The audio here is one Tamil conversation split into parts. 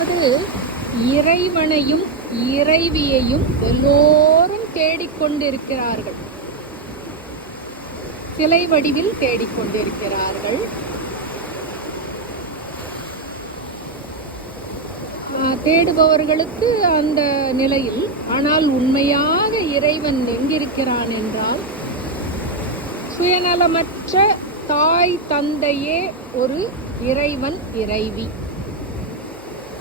அதாவது இறைவனையும் இறைவியையும் எல்லோரும் தேடிக்கொண்டிருக்கிறார்கள், சிலை வடிவில் தேடிக்கொண்டிருக்கிறார்கள். தேடுபவர்களுக்கு அந்த நிலையில், ஆனால் உண்மையாக இறைவன் எங்கிருக்கிறான் என்றால், சுயநலமற்ற தாய் தந்தையே ஒரு இறைவன் இறைவி.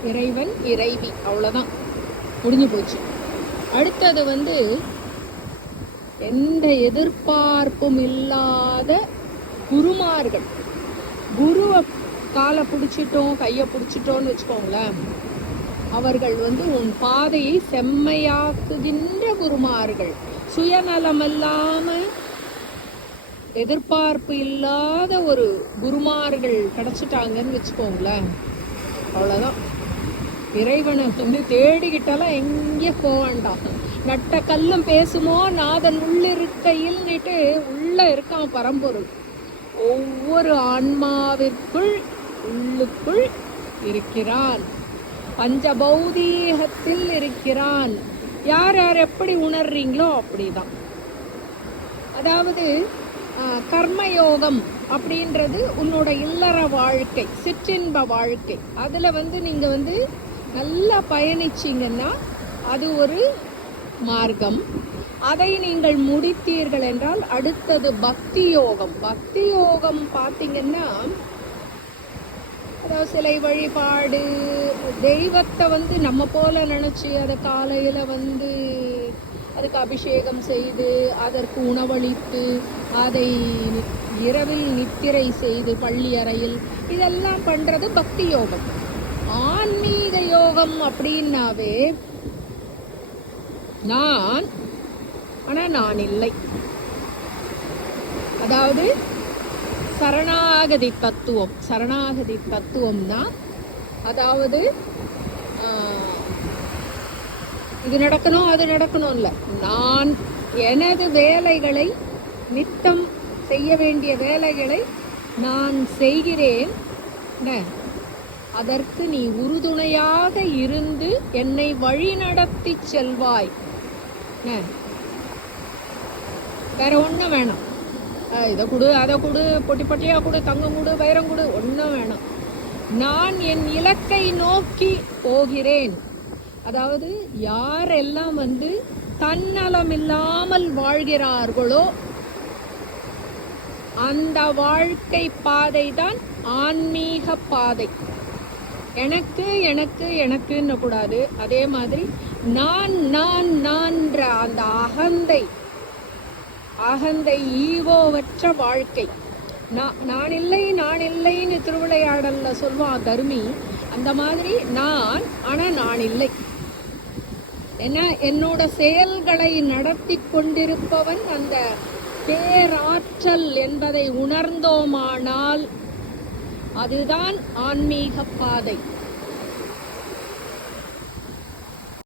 இறைவன் இறைவி, அவ்வளோதான், முடிஞ்சு போச்சு. அடுத்தது எந்த எதிர்பார்ப்பும் இல்லாத குருமார்கள். குருவை காலை பிடிச்சிட்டோம், கையை பிடிச்சிட்டோன்னு வச்சுக்கோங்களேன், அவர்கள் உன் பாதையை செம்மையாக்குகின்ற குருமார்கள். சுயநலமல்லாம எதிர்பார்ப்பு இல்லாத ஒரு குருமார்கள் கிடைச்சிட்டாங்கன்னு வச்சுக்கோங்களேன், அவ்வளோதான். இறைவனை தேடிக்கிட்டாலும் எங்கே போக வேண்டாம். நட்ட கல்லும் பேசுமோ நாதன் உள்ளிருக்கையில் உள்ள இருக்கான் பரம்பொருள். ஒவ்வொரு ஆன்மாவிற்குள் உள்ளுக்குள் இருக்கிறான், பஞ்சபௌதீகத்தில் இருக்கிறான். யார் யார் எப்படி உணர்றீங்களோ அப்படிதான். அதாவது கர்மயோகம் அப்படின்றது உன்னோட இல்லற வாழ்க்கை, சிற்றின்ப வாழ்க்கை. அதில் நீங்க நல்லா பயணிச்சிங்கன்னா அது ஒரு மார்க்கம். அதை நீங்கள் முடித்தீர்கள் என்றால் அடுத்தது பக்தி யோகம். பக்தி யோகம் பார்த்தீங்கன்னா, அதாவது சிலை வழிபாடு, தெய்வத்தை நம்ம போல நினச்சி அதை காலையில் அதுக்கு அபிஷேகம் செய்து அதற்கு உணவளித்து அதை இரவில் நித்திரை செய்து பள்ளி அறையில் இதெல்லாம் பண்ணுறது பக்தி யோகம். ஆன்மீக யோகம் அப்படின்னாவே நான், ஆனால் நான் இல்லை. அதாவது சரணாகதி தத்துவம். சரணாகதி தத்துவம்னா, அதாவது இது நடக்கணும் அது நடக்கணும் இல்லை, நான் எனது வேலைகளை, நித்தம் செய்ய வேண்டிய வேலைகளை நான் செய்கிறேன், அதற்கு நீ உறுதுணையாக இருந்து என்னை வழி நடத்தி செல்வாய். வேற ஒன்றும் வேணாம். இதை கொடு, அதை கொடு, பொட்டி பொட்டியாக கொடு, தங்கம் கொடு, வைரம் கொடு, ஒன்றும் வேணாம். நான் என் இலக்கை நோக்கி போகிறேன். அதாவது யாரெல்லாம் தன்னலம் இல்லாமல் வாழ்கிறார்களோ அந்த வாழ்க்கை பாதை தான் ஆன்மீக பாதை. எனக்கு எனக்கு எனக்குன்னு கூடாது. அதே மாதிரி நான் நான் நான்ற அந்த அகந்தை ஈவோவற்ற வாழ்க்கை. நான் இல்லை நான் இல்லைன்னு திருவிளையாடல்ல சொல்வான் தருமி. அந்த மாதிரி நான், ஆனால் நான் இல்லை. ஏன்னா என்னோட செயல்களை நடத்தி கொண்டிருப்பவன் அந்த பேராற்றல் என்பதை உணர்ந்தோமானால் அதுதான் ஆன்மீக பாதை.